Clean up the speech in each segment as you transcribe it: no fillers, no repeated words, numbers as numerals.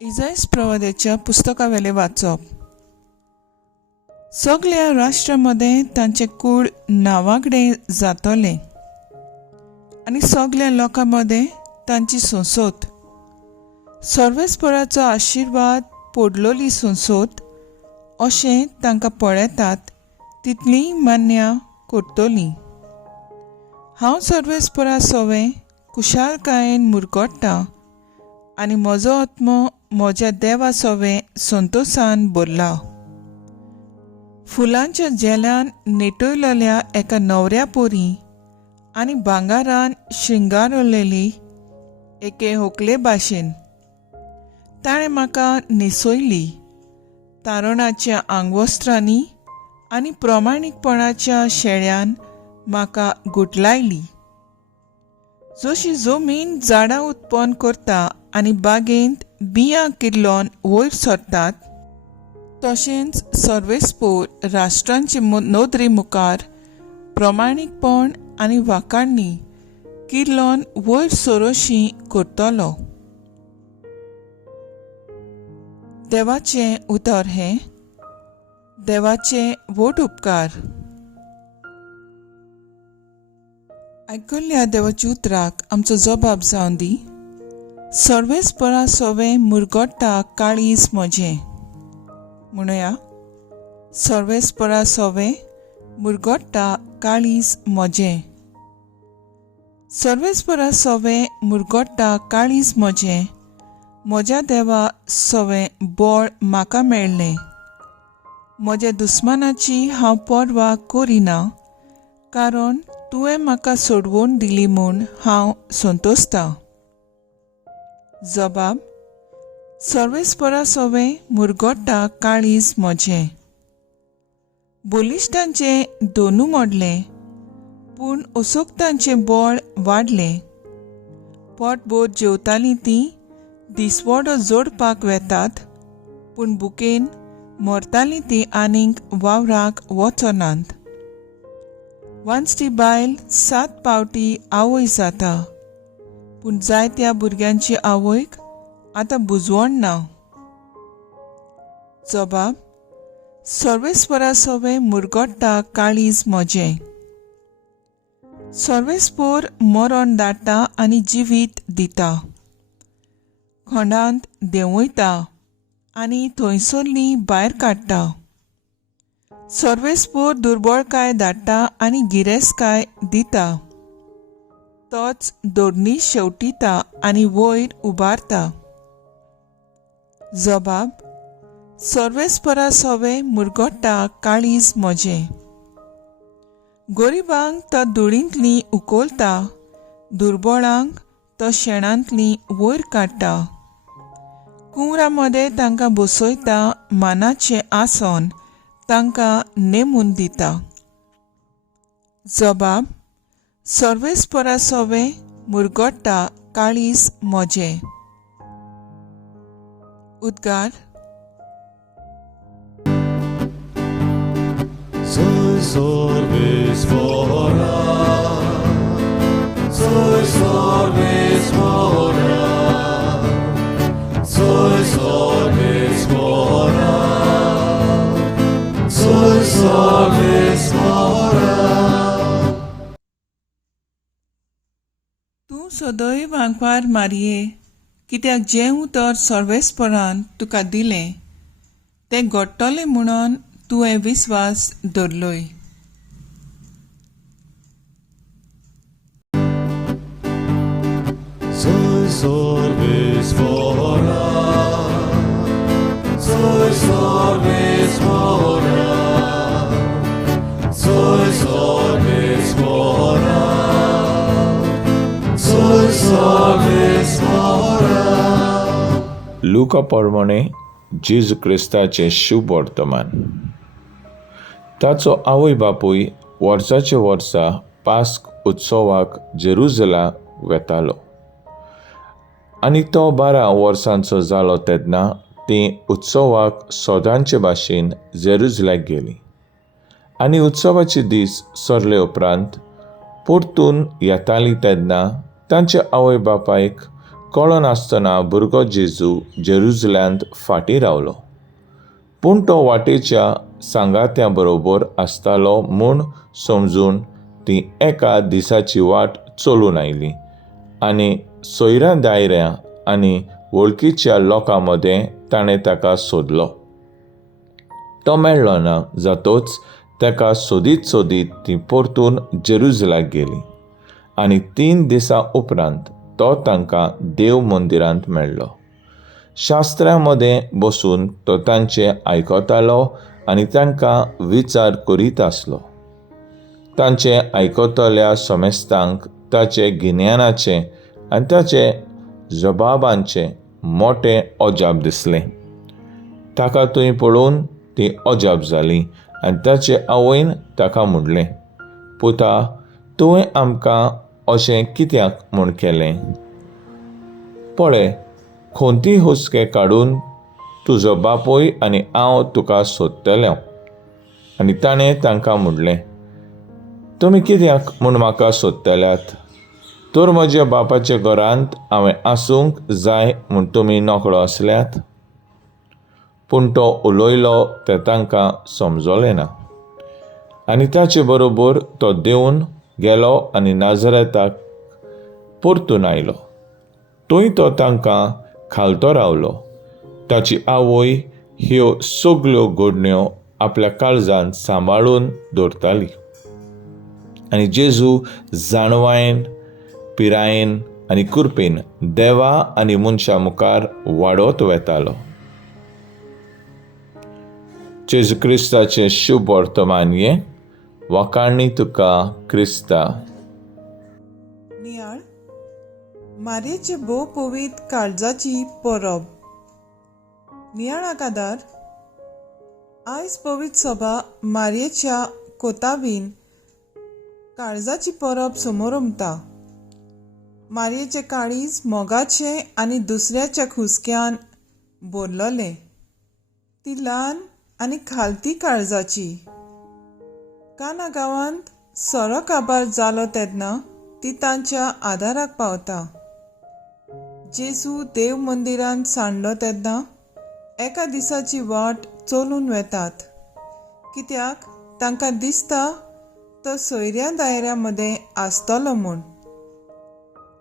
इजाईस प्रवादेच्या पुस्तकावेले वाचप. सगळ्या राष्ट्रांमध्ये तांचे कूड नावागडे जातले आणि सगळ्या लोकांमध्ये तांची संसद. सर्वेस्पराचो आशीर्वाद पडलोली संसद अशें तांकां पळयतात तितली मान्य करतली. हांव सर्वेस्परा सवे कुशालकायेन मुरगोडटा आनी म्हजो आत्मो म्हज्या देवा सवे संतोषान भरला. फुलांच्या जेलान नेटयलेल्या एका न्हवऱ्या पोरी आनी भांगारान श्रिंगारलेली एके होकले भाशेन ताणें म्हाका न्हेसयली. तारणाच्या आंगवस्त्रांनी आनी प्रमाणीकपणाच्या शेळ्यान म्हाका गुटलायली. जशी जमीन झाडां उत्पन्न करता आनी बागेंत बियां किल्लोन वयर सरतात, तशेंच सर्वेस्पोर राष्ट्रांचे नोदरे मुखार प्रमाणीकपण आनी वाखाणणी किल्लोन वयर सरोशी करतलो. देवाचें उतर हें. देवाचे वोट उपकार. आयकल्ल्या देवाच्या उतराक आमचो जबाब जावन दी. सर्वेस्परा सवे मुरगोडटा काळीज म्हजें. म्हणुया, सर्वेस्परा सवे मुरगोडटा काळीज म्हजें. सर्वेस्परा सवे मुरगोडटा काळीज म्हजें. म्हज्या देवा सवे बळ म्हाका मेळ्ळें. म्हज्या दुस्मानाची हांव पर्वा करिना, कारण तुवें म्हाका सोडवून दिली म्हूण हांव संतोसतां. जबाब. सर्वेस्परा सवे मुरगोडटा काळीज म्हजें. बोलिश्टांचे दोनू मोडले, पूण उसोक्तांचें बळ वाडलें. पोटभर जेवतालीं तीं दिसवडो जोडपाक वेतात, पूण बुकेन मरतालीं तीं आनीक वावराक वचनात. वांचटी बायल 7 पावटी आवय जाता, पूण जायत्या भुरग्यांची आवयक आतां बुजवण ना. जबाब. सर्वेस्परा सवे मुरगोडटा काळीज म्हजें. सर्वेस्पोर मरण धाडटा आनी जिवीत दिता. खोंडांत देंवयता आनी थंयसरलीं भायर काडटा. सर्वेस्पोर दुर्बळकाय धाडटा आनी गिरेस्तकाय दिता. तोच दोडणी शेवटिता आनी वयर उबारता. जबाब. सर्वेस्परा सवे मुरगोडटा काळीज म्हजें. गरिबांक तो धुळींतलीं उखलता, दुर्बळांक तो शेणांतलीं वयर काडटा. कुंवरां मदें तांकां बसयता, मानाचें आसन तांकां नेमून दिता. जबाब. सर्वेस्परा सवे मुरगोडटा काळीज म्हजें. उद्गार. Soy सर्वेस्परा, soy सर्वेस्परा, soy सर्वेस्परा, soy सर्वेस्परा. तूं सदैव आंकवार मारये, कित्याक जें उतर सर्वेस्परान तुका दिलें तें घडटलें म्हणून तुवें विस्वास दवरलोय. Soy सर्वेस्परा, soy सर्वेस्परा, soy सर्वेस्परा, soy सर्वेस्परा. लुका प्रमाणे जेजू क्रिस्ताचें शुभ वर्तमान. ताचो आवय बापूय वर्साचे वर्सा पास्क उत्सवाक जेरुसलेमा वेतालो आनी तो 12 वर्सांचो जालो तेन्ना तीं उत्सवाक सदांचे भाशेन जेरुसलेमाक गेलीं. आनी उत्सवाचे दीस सरले उपरांत परतून येतालीं तेन्ना तांच्या आवय बापायक कळनासतना भुरगो जेजू जेरुजल्यांत फाटीं रावलो. पूण तो वाटेच्या सांगात्या बरोबर आसतालो म्हूण समजून ती एका दिसाची वाट चलून आयली आनी सोयऱ्यां दायऱ्यां आनी वळखीच्या लोकां मदें ताणें ताका सोदलो. तो मेळ्ळो ना जातूच ताका सोदीत सोदीत ती परतून जेरुजलाक गेली आनी 3 दिसां उपरांत तो तांकां देव मंदिरांत मेळ्ळो. शास्त्रां मदें बसून तो तांचें आयकतालो आनी तांकां विचार करीत आसलो. तांचें आयकतल्या सोमेस्तांक ताचे गिन्यानाचें आनी ताचे जबाबांचें मोठें अजाप दिसलें. ताका थंय पळोवन ती अजाप जाली आनी ताचे आवयन ताका म्हणलें, पुता, तुवें आमकां अशें कित्याक म्हूण केलें? पळय, खोंती हुस्के काडून तुजो बापूय आनी हांव तुका सोदतलें. आनी ताणें तांकां म्हणलें, तुमी कित्याक म्हूण म्हाका सोदतल्यात? तर म्हज्या बापाच्या घरांत हांवें आसूंक जाय म्हूण तुमी नोकळो आसल्यात? पूण तो उलयलो तें तांकां समजलें ना. आनी ताचे बरोबर तो देंवन गेलो आनी नाजरेताक परतून आयलो. थंय तो तांकां खालतो रावलो. ताची आवय ह्यो सगल्यो घडण्यो आपल्या काळजांत सांबाळून दवरताली. आनी जेजू जाणवायेन, पिरायेन आनी कृपेन देवा आनी मनशां मुखार वाडत वेतालो. जेजू क्रिस्ताचें शुभ वर्तमान हें वखाणी तुका क्रिस्ता. नियाळ मारयेचे भोव पवित्र काळजाची परब. नियाळाक आदार. आयज पवित्र सभा मारयेच्या कोतावीन काळजाची परब समोरमता. मारयेचें काळीज मोगाचें आनी दुसऱ्याच्या हुस्क्यान भरलोलें. ती ल्हान आनी खालती काळजाची. काना गांवांत सोरो काबार जालो तेन्ना ती तांच्या आदाराक पावता. जेजू देव मंदिरांत सांडलो तेन्ना एका दिसाची वाट चलून वेतात, कित्याक तांकां दिसता तो सोयऱ्या दायऱ्या मदें आसतलो म्हूण.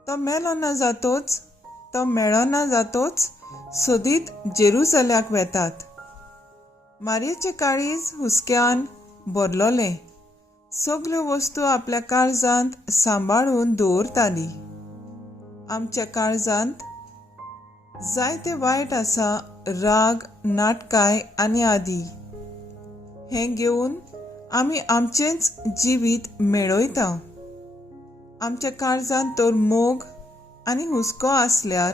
तो मेलो ना जातोच, तो मेळ्ळो ना जातोच सोदीत जेरुजल्याक वेतात. मारयेचें काळीज हुस्क्यान भरलोलें. सगल्यो वस्तू आपल्या काळजांत सांबाळून दवरताली. आमच्या काळजांत जायते वायट आसा, राग, नाटकाय आनी आदी. हें घेवन आमी आमचेंच जिवीत मेळयता. आमच्या काळजांत तर मोग आनी हुस्को आसल्यार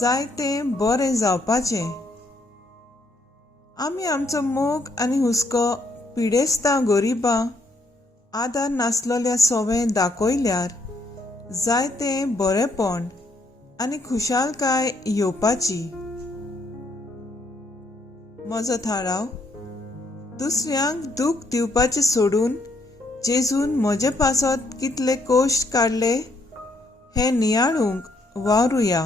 जायतें बरें जावपाचें. आमी आमचो मोग आनी हुस्को पिडेस्तां गरिबां, आदार नासलोल्या सोवें दाखयल्यार जायतें बरेंपण आनी खुशालकाय येवपाची. म्हजो थाराव. दुसऱ्यांक दूख दिवपाचें सोडून जेजून म्हजे पासत कितले कोश्ट काडले हें नियाळूंक वावरुया.